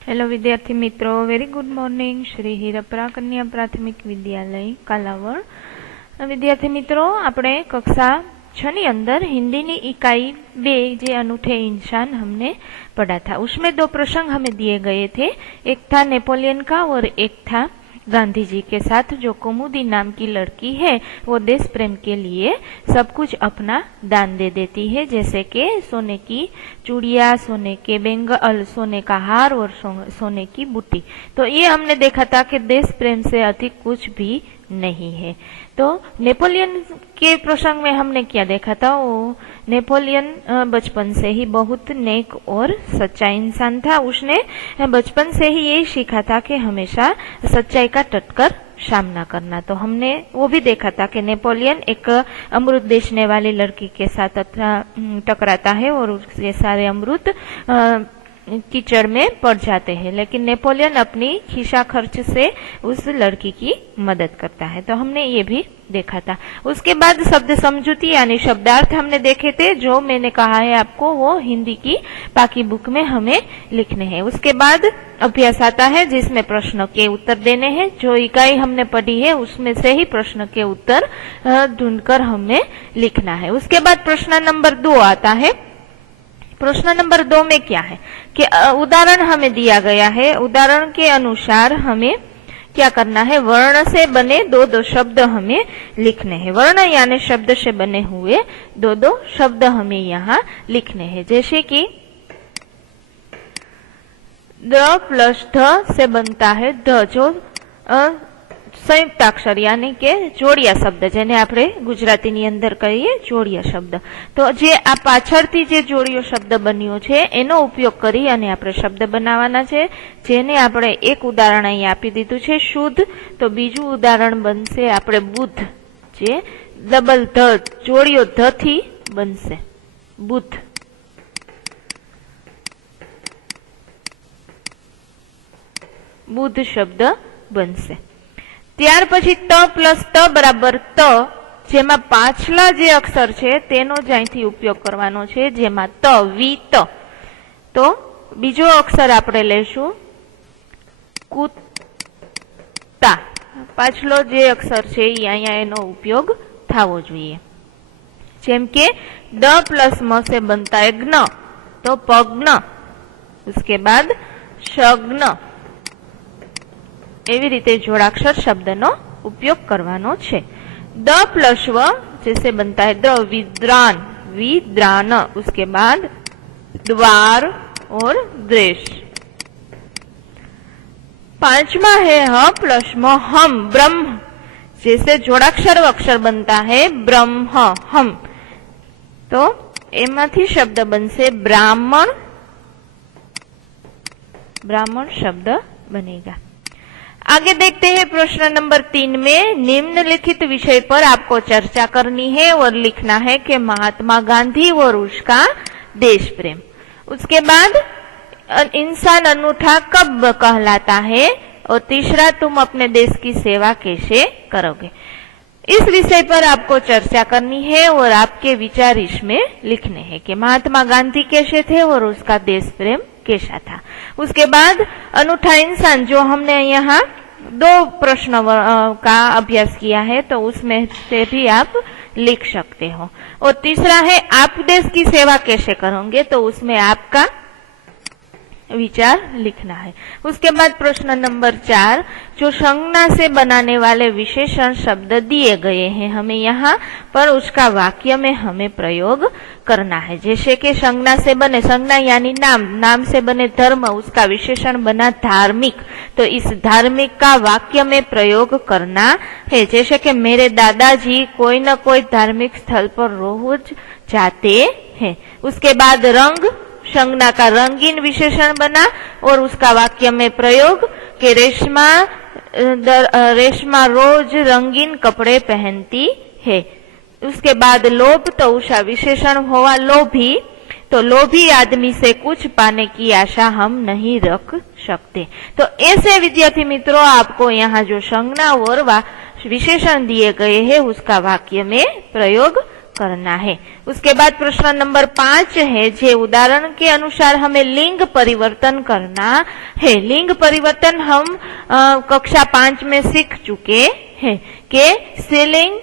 Hello विद्यार्थी मित्रों, very good morning. Shri हीरपरा कन्या प्राथमिक विद्यालय कालावड़। विद्यार्थी मित्रों, આપણે कक्षा 6 ની अंदर हिंदी ની इकाई 2 जे अनूठे इंसान हमने पढ़ा था, उसमें 2 प्रसंग हमें दिए गए थे। एक था नेपोलियन का और एक था गांधी जी के साथ। जो कुमुदी नाम की लड़की है वो देश प्रेम के लिए सब कुछ अपना दान दे देती है, जैसे कि सोने की चूड़िया, सोने के बेंगल, सोने का हार और सोने की बूटी। तो ये हमने देखा था कि देश प्रेम से अधिक कुछ भी नहीं है। तो नेपोलियन के प्रसंग में हमने क्या देखा था? वो नेपोलियन बचपन से ही बहुत नेक और सच्चा इंसान था। उसने बचपन से ही यही सीखा था कि हमेशा सच्चाई का डटकर सामना करना। तो हमने वो भी देखा था कि नेपोलियन एक अमृत बेचने वाली लड़की के साथ टकराता है और उसके सारे अमृत कीचड़ में पड़ जाते हैं, लेकिन नेपोलियन अपनी खिसा खर्च से उस लड़की की मदद करता है। तो हमने ये भी देखा था। उसके बाद शब्द समझूती यानी शब्दार्थ हमने देखे थे, जो मैंने कहा है आपको वो हिंदी की बाकी बुक में हमें लिखने हैं। उसके बाद अभ्यास आता है जिसमें प्रश्नों के उत्तर देने हैं। जो इकाई हमने पढ़ी है उसमें से ही प्रश्न के उत्तर ढूंढकर हमें लिखना है। उसके बाद प्रश्न नंबर 2 आता है। प्रश्न नंबर 2 में क्या है कि उदाहरण हमें दिया गया है। उदाहरण के अनुसार हमें क्या करना है? वर्ण से बने 2-2 शब्द हमें लिखने हैं। वर्ण यानी शब्द से बने हुए 2-2 शब्द हमें यहाँ लिखने हैं। जैसे कि द प्लस ध से बनता है ध, जो संयुक्ताक्षर यानी के जोड़िया शब्द, जेने आपणे गुजरातीनी अंदर कहीए जोड़िया शब्द। तो जे आ पाछळथी जे जोड़ियो शब्द बन्यो छे एनो उपयोग करी अने आपणे शब्द बनाववाना छे, जेने आपणे एक उदाहरण અહીં આપી દીધું છે શુદ્ધ। तो बीजું उदाहरण बनशे आपणे बुध, जे डबल ध जोड़ियो ध थी बनशे बुध। बुध शब्द बनशे। ત્યાર પછી ત પ્લસ ત બરાબર ત, જેમાં પાછલા જે અક્ષર છે તેનો જ અહીંથી ઉપયોગ કરવાનો છે, જેમાં ત વી ત। તો બીજો અક્ષર આપણે લેશું કુત્તા। પાછલો જે અક્ષર છે એ અહીંયા એનો ઉપયોગ થવો જોઈએ। જેમ કે દ પ્લસ म से बनता है ज्ञ, तो पज्ञ। उसके बाद शग्न। एवी रीते जोड़ाक्षर शब्दनो उपयोग करवानो छे। द प्लस व जैसे बनता है द्र, विद्रान, विद्रान। उसके बाद द्वार और द्वेष। 5वां है ह प्लस म हम, ब्रह्म। जैसे जोड़ाक्षर अक्षर बनता है ब्रह्म हम, तो एमांथी शब्द बनसे ब्राह्मण। ब्राह्मण शब्द बनेगा। आगे देखते हैं प्रश्न नंबर 3 में। निम्नलिखित विषय पर आपको चर्चा करनी है और लिखना है कि महात्मा गांधी और उसका देश प्रेम। उसके बाद इंसान अनूठा कब कहलाता है, और तीसरा तुम अपने देश की सेवा कैसे करोगे। इस विषय पर आपको चर्चा करनी है और आपके विचार इसमें लिखने हैं कि महात्मा गांधी कैसे थे और उसका देश प्रेम कैसा था। उसके बाद अनूठा इंसान, जो हमने यहाँ 2 प्रश्न का अभ्यास किया है, तो उसमें से भी आप लिख सकते हो। और तीसरा है आप देश की सेवा कैसे करोगे, तो उसमें आपका विचार लिखना है। उसके बाद प्रश्न नंबर 4, जो संज्ञा से बनाने वाले विशेषण शब्द दिए गए हैं हमें यहाँ पर, उसका वाक्य में हमें प्रयोग करना है। जैसे कि संज्ञा से बने, संज्ञा यानी नाम, नाम से बने धर्म, उसका विशेषण बना धार्मिक, तो इस धार्मिक का वाक्य में प्रयोग करना है। जैसे कि मेरे दादाजी कोई न कोई धार्मिक स्थल पर रोज जाते हैं। उसके बाद रंग, संज्ञा का रंगीन विशेषण बना और उसका वाक्य में प्रयोग कि रेशमा रोज रंगीन कपड़े पहनती है। उसके बाद लोभ, तो उसका विशेषण हुआ लोभी, तो लोभी आदमी से कुछ पाने की आशा हम नहीं रख सकते। तो ऐसे विद्यार्थी मित्रों, आपको यहाँ जो संज्ञा और विशेषण दिए गए हैं उसका वाक्य में प्रयोग करना है। उसके बाद प्रश्न नंबर 5 है, जे उदाहरण के अनुसार हमें लिंग परिवर्तन करना है। लिंग परिवर्तन हम कक्षा 5 में सीख चुके हैं कि स्त्रीलिंग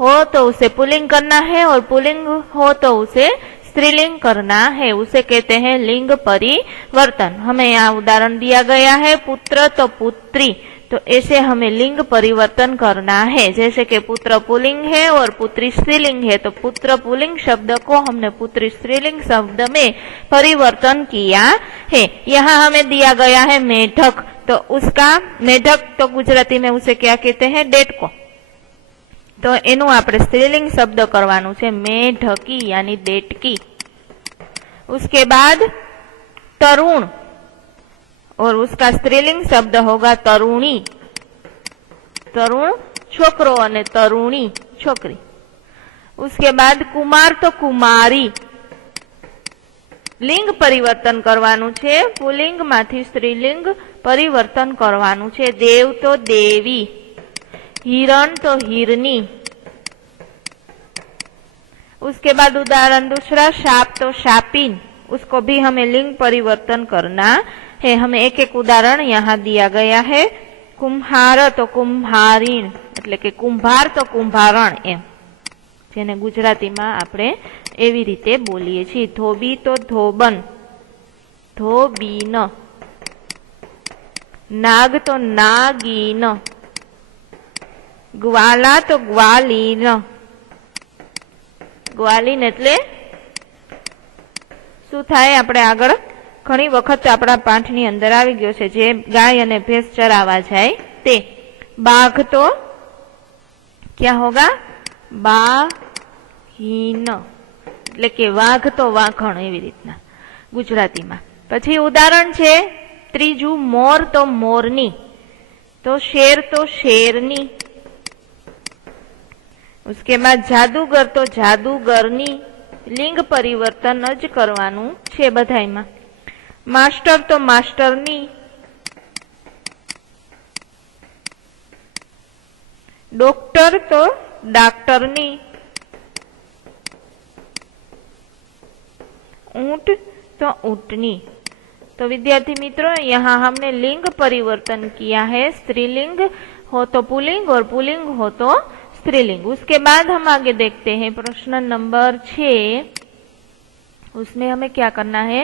हो तो उसे पुल्लिंग करना है और पुल्लिंग हो तो उसे स्त्रीलिंग करना है, उसे कहते हैं लिंग परिवर्तन। हमें यहाँ उदाहरण दिया गया है पुत्र तो पुत्री, तो ऐसे हमें लिंग परिवर्तन करना है। जैसे कि पुत्र पुल्लिंग है और पुत्री स्त्रीलिंग है, तो पुत्र पुल्लिंग शब्द को हमने पुत्री स्त्रीलिंग शब्द में परिवर्तन किया है। यहाँ हमें दिया गया है मेढक, तो उसका मेढक तो गुजराती में उसे क्या कहते हैं, डेटको, तो एनु आपणे स्त्रीलिंग शब्द करवानुं छे मेढकी यानी डेटकी। उसके बाद तरुण और उसका स्त्रीलिंग शब्द होगा तरुणी। तरुण छोकरो और तरुणी छोकरी। उसके बाद कुमार तो कुमारी। लिंग परिवर्तन करवानुं छे, पुल्लिंग मांथी स्त्रीलिंग परिवर्तन करवानुं छे। देव तो देवी, हिरण तो हिरनी। उसके बाद उदाहरण दूसरा, शाप तो शापिन, उसको भी हमें लिंग परिवर्तन करना है। हमें एक एक उदाहरण यहाँ दिया गया है। कुम्हार तो कुम्हारीण, એટલે કે કુંભાર તો કુંભારણ એમ, જેને ગુજરાતીમાં આપણે એવી રીતે બોલીએ છીએ। ધોબી તો ધોબન, ધોબીન। નાગ તો નાગીન, ગ્વાલા તો ગ્વાલીન। ગ્વાલીન એટલે શું થાય, આપણે આગળ ઘણી વખત આપણા પાઠની અંદર આવી ગયો છે, જે ગાય અને ભેંસ ચરાવવા જાય તે। બાઘ તો ક્યાં હોગા, બાઘીન, એટલે કે વાઘ તો વાઘણ, એવી રીતના ગુજરાતીમાં। પછી ઉદાહરણ છે ત્રીજું, મોર તો મોરની, તો શેર તો શેરની। उसके बाद जादूगर तो जादूगरनी। लिंग परिवर्तन ज करवानुं छे बधाईमां। मास्टर तो मास्टरनी। डॉक्टर तो डॉक्टरनी। ऊंट तो ऊंटनी। तो विद्यार्थी मित्रों, यहाँ हमने लिंग परिवर्तन किया है। स्त्रीलिंग हो तो पुल्लिंग और पुल्लिंग हो तो स्त्रीलिंग। उसके बाद हम आगे देखते हैं प्रश्न नंबर 6। उसमें हमें क्या करना है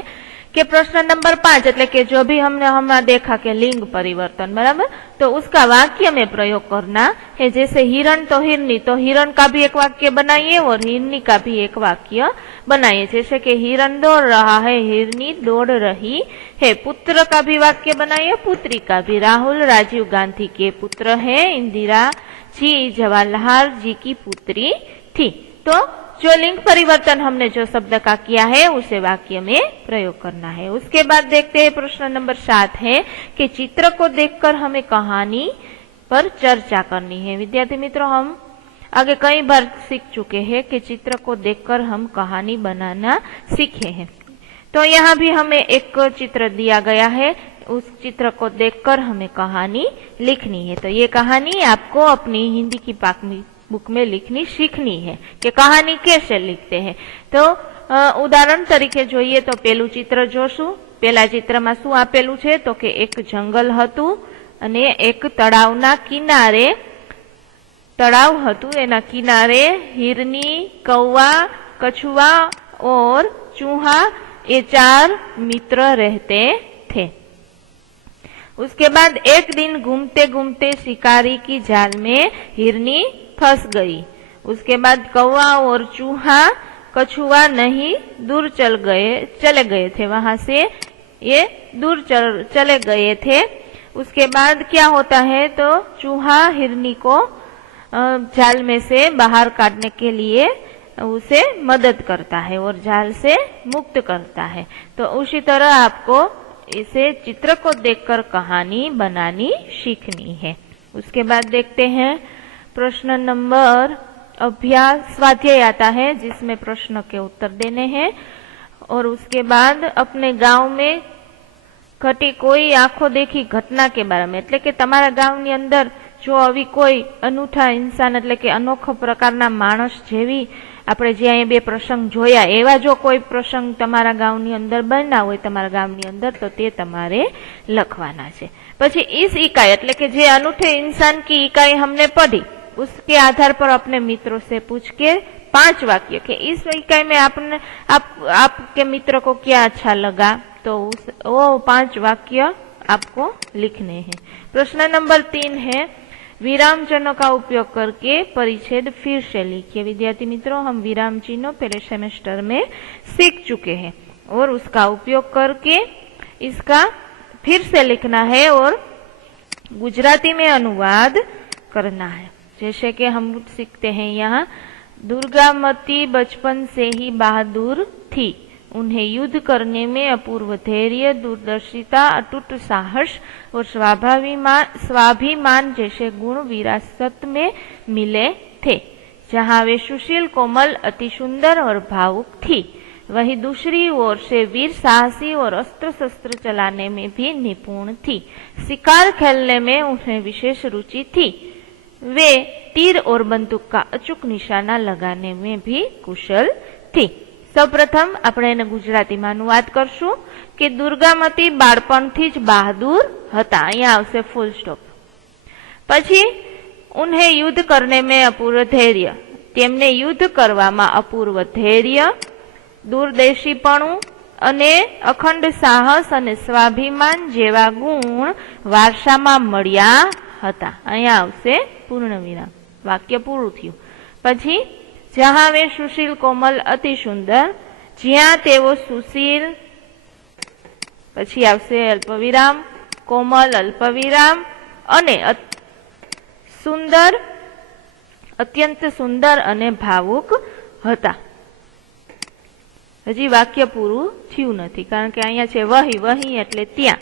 कि प्रश्न नंबर 5, એટલે કે जो भी हमने हमें देखा कि लिंग परिवर्तन, बराबर, तो उसका वाक्य में प्रयोग करना है। जैसे हिरण तो हिरनी, तो हिरण का भी एक वाक्य बनाइए और हिरनी का भी एक वाक्य बनाइए। जैसे कि हिरण दौड़ रहा है, हिरनी दौड़ रही है। पुत्र का भी वाक्य बनाइए, पुत्री का भी। राहुल राजीव गांधी के पुत्र है, इंदिरा जी जवाहरलाल जी की पुत्री थी। तो जो लिंग परिवर्तन हमने जो शब्द का किया है उसे वाक्य में प्रयोग करना है। उसके बाद देखते हैं प्रश्न नंबर 7 है कि चित्र को देखकर हमें कहानी पर चर्चा करनी है। विद्यार्थी मित्रों, हम आगे कई बार सीख चुके हैं कि चित्र को देखकर हम कहानी बनाना सीखे हैं। तो यहाँ भी हमें एक चित्र दिया गया है, उस चित्र को देखकर हमें कहानी लिखनी है। तो ये कहानी आपको अपनी हिंदी की पाक बुक में लिखनी सीखनी है कि कहानी कैसे लिखते हैं। तो उदाहरण तरीके જોઈએ તો પેલું ચિત્ર જોશું। પેલા ચિત્રમાં શું આપેલું છે, તો કે એક જંગલ હતું અને એક તળાવના કિનારે, તળાવ હતું, એના કિનારે हिरनी, कौवा, कछुआ और चूहा, ये 4 मित्र रहते थे। उसके बाद एक दिन घूमते घूमते शिकारी की जाल में हिरनी फंस गई। उसके बाद कौवा और चूहा, कछुआ नहीं दूर चले गए थे, वहां से ये दूर चले गए थे। उसके बाद क्या होता है, तो चूहा हिरनी को जाल में से बाहर काटने के लिए उसे मदद करता है और जाल से मुक्त करता है। तो उसी तरह आपको इसे चित्र को देखकर कहानी बनानी सीखनी है। उसके बाद देखते हैं प्रश्न नंबर अभ्यास स्वाध्याय आता है, जिसमें प्रश्न के उत्तर देने हैं। और उसके बाद अपने गांव में घटी कोई आंखों देखी घटना के बारे में, એટલે કે તમારા ગામની અંદર જો આવી કોઈ અનૂઠા ઇન્સાન એટલે કે અનોખો પ્રકારના માણસ જેવી આપણે જે અહીંયા બે પ્રસંગ જોયા એવા જો કોઈ પ્રસંગ તમારા ગામની અંદર બન્યા હોય તમારા ગામની અંદર તો તે તમારે લખવાના છે। પછી इस इकाई એટલે કે જે अनूठे इंसान की इकाई हमने पढ़ी उसके आधार पर अपने मित्रों से पूछ के 5 वाक्य कि इस इकाई में आपने आपके मित्र को क्या अच्छा लगा तो वो 5 वाक्य आपको लिखने हैं। प्रश्न नंबर 3 है विराम चिन्हों का उपयोग करके परिच्छेद फिर से लिखिए। विद्यार्थी मित्रों हम विराम चिन्हों पहले सेमेस्टर में सीख चुके हैं और उसका उपयोग करके इसका फिर से लिखना है और गुजराती में अनुवाद करना है। जैसे कि हम सीखते हैं यहाँ दुर्गामती बचपन से ही बहादुर थी, उन्हें युद्ध करने में अपूर्व धैर्य दूरदर्शिता अटूट साहस और स्वाभिमान जैसे गुण विरासत में मिले थे। जहाँ वे सुशील कोमल अति सुंदर और भावुक थी वहीं दूसरी ओर से वीर साहसी और अस्त्र शस्त्र चलाने में भी निपुण थी। शिकार खेलने में उन्हें विशेष रुचि थी। वे तीर और बंदूक का अचूक निशाना लगाने में भी कुशल थी। સૌપ્રથમ આપણે એને ગુજરાતીમાં અનુવાદ કરશું કે દુર્ગામતી બાળપણથી જ બહાદુર હતા, અહીંયા આવશે ફૂલ સ્ટોપ। પછી ઉન્હે યુદ્ધ કરને મેં અપૂર્વ ધૈર્ય, તેમને યુદ્ધ કરવામાં અપૂર્વ ધૈર્ય, દૂરદેશીપણું અને અખંડ સાહસ અને સ્વાભિમાન જેવા ગુણ વારસામાં મળ્યા હતા, અહીંયા આવશે પૂર્ણ વિરામ, વાક્ય પૂરું થયું। પછી जहाँ वे सुशील कोमल अति सुंदर, ज्या तेवो सुशील, पछी आवशे अल्पविराम, कोमल अल्पविराम अने सुंदर अत्यंत सुंदर अने भावुक हता। हजी वाक्य पूरुं थयुं नथी कारण के अहींया छे वही, वही एटले त्यां,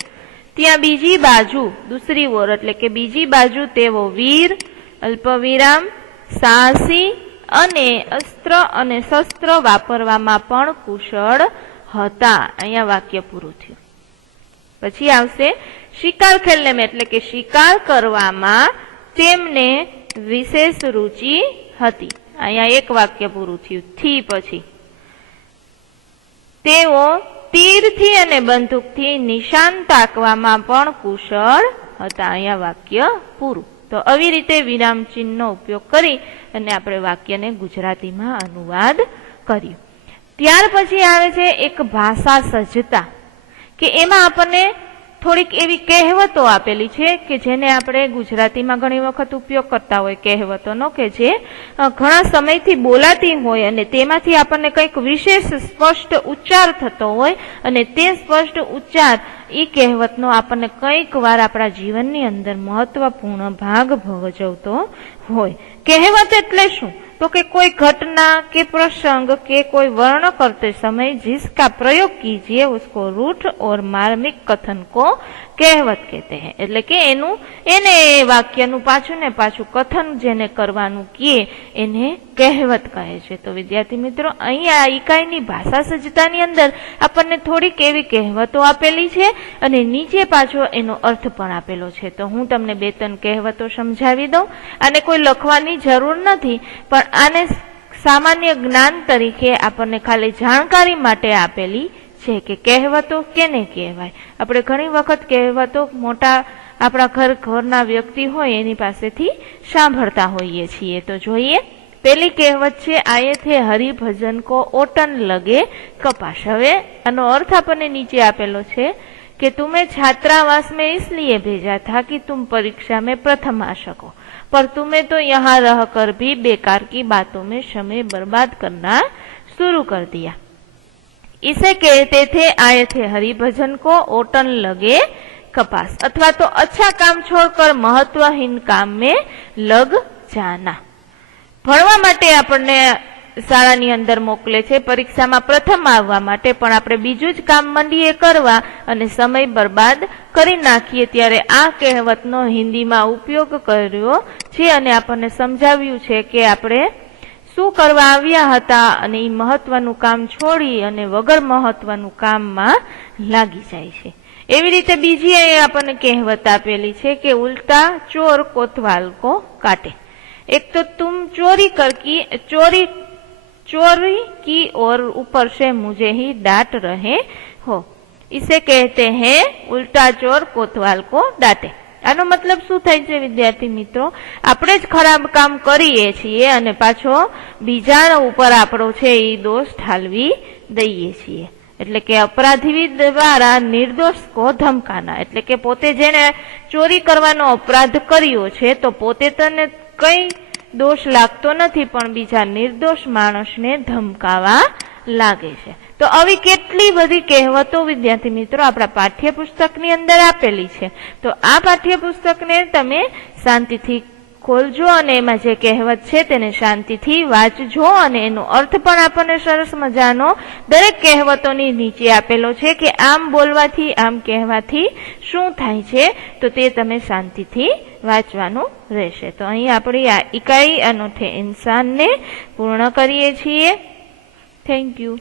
त्यां बीजी बाजू दूसरी ओर एटले के बीजी बाजू तेवो वीर अल्पविराम साहसी અને અસ્ત્ર અને શસ્ત્ર વાપરવામાં પણ કુશળ હતા, અહીંયા વાક્ય પૂરું થયું। પછી આવશે શિકાર ખેલને में એટલે કે શિકાર કરવામાં તેમને વિશેષ રુચિ હતી, અહીંયા એક વાક્ય પૂરું થયું। થી પછી તેઓ તીરથી અને બંદૂકથી નિશાન તાકવામાં પણ કુશળ હતા, અહીંયા વાક્ય પૂરું। તો આવી રીતે વિરામ ચિહ્નનો ઉપયોગ કરી અને આપણે વાક્યને ગુજરાતીમાં અનુવાદ કર્યું। ત્યાર પછી આવે છે એક ભાષા સજ્જતા કે એમાં આપણને થોડીક એવી કહેવતો આપેલી છે કે જેને આપણે ગુજરાતીમાં ઘણી વખત ઉપયોગ કરતા હોય કહેવતોનો કે જે ઘણા સમયથી બોલાતી હોય અને તેમાંથી આપણને કંઈક વિશેષ સ્પષ્ટ ઉચ્ચાર થતો હોય અને તે સ્પષ્ટ ઉચ્ચાર એ કહેવતનો આપણને કંઈક વાર આપણા જીવનની અંદર મહત્વપૂર્ણ ભાગ ભજવતો હોય। કહેવત એટલે શું तो कि कोई घटना के प्रसंग के कोई वर्ण करते समय जिसका प्रयोग कीजिए उसको रूढ़ और मार्मिक कथन को कहेवत कहते हैं। એટલે કે એને વાક્યનું પાછું ને પાછું કથન જેને કરવાનું કીએ એને કહેવત કહે છે। તો વિદ્યાર્થી મિત્રો અહીં આ ઇકાઈની ભાષા સજ્જતાની અંદર આપણને થોડીક એવી કહેવતો આપેલી છે અને નીચે પાછો એનો અર્થ પણ આપેલો છે। તો હું તમને 2-3 કહેવતો સમજાવી દઉં। આને કોઈ લખવાની જરૂર નથી પણ આને સામાન્ય જ્ઞાન તરીકે આપણને ખાલી જાણકારી માટે આપેલી છે કે કહેવતો કેને કહેવાય। આપણે ઘણી વખત કહેવતો મોટા આપણા ઘરના વ્યક્તિ હોય એની પાસેથી સાંભળતા હોઈએ છીએ। તો જોઈએ पहली कहेवत है आये थे हरिभजन को ओटन लगे कपास। हवे आनो अर्थ आपने नीचे आपेलो छे कि तुम्हें छात्रावास में इसलिए भेजा था कि तुम परीक्षा में प्रथम आ सको, पर तुम्हें तो यहाँ रहकर भी बेकार की बातों में समय बर्बाद करना शुरू कर दिया। इसे कहते थे आए थे हरिभजन को ओटन लगे कपास, अथवा तो अच्छा काम छोड़कर महत्वहीन काम में लग जाना। भणवा माटे आपणे शाळानी अंदर मोकले छे परीक्षामां प्रथम आववा माटे, पण आपणे बीजुं ज काम मंडीए करवा अने समय बर्बाद करी नाखीए त्यारे आ कहेवतनो हिंदीमां उपयोग कर्यो छे अने आपणे समजाव्युं छे के आपणे શું કરવા આવ્યા હતા અને એ મહત્વનું કામ છોડી અને વગર મહત્વનું કામમાં લાગી જાય છે। એવી રીતે બીજી અહીં આપણને કહેવત આપેલી છે કે ઉલ્ટા ચોર કોતવાલ કો કાटे। एक तो तुम चोरी की और ऊपर से मुझे ही डांट रहे हो, इसे कहते हैं उल्टा चोर कोतवाल को डांटे। આનો મતલબ શું થાય છે વિદ્યાર્થી મિત્રો? આપણે જ ખરાબ કામ કરીએ છીએ અને પાછો બીજા ઉપર આપણો છે એ દોષ ઠાલવી દઈએ છીએ। એટલે કે અપરાધી દ્વારા નિર્દોષ કો ધમકાના, એટલે કે પોતે જેને ચોરી કરવાનો અપરાધ કર્યો છે તો પોતે તને કઈ દોષ લાગતો નથી પણ બીજા નિર્દોષ માણસને ધમકાવા લાગે છે। તો આવી કેટલી બધી કહેવતો વિદ્યાર્થી મિત્રો આપણા પાઠ્યપુસ્તકની અંદર આપેલી છે। તો આ પાઠ્યપુસ્તકને તમે શાંતિથી ખોલજો અને એમાં જે કહેવત છે તેને શાંતિથી વાંચજો અને એનો અર્થ પણ આપણને સરસ મજાનો દરેક કહેવતોની નીચે આપેલો છે કે આમ બોલવાથી આમ કહેવાથી શું થાય છે તો તે તમે શાંતિથી વાંચવાનું રહેશે। તો અહીં આપણી આ ઇકાઈ અનોઠે ઇન્સાનને પૂર્ણ કરીએ છીએ। Thank you.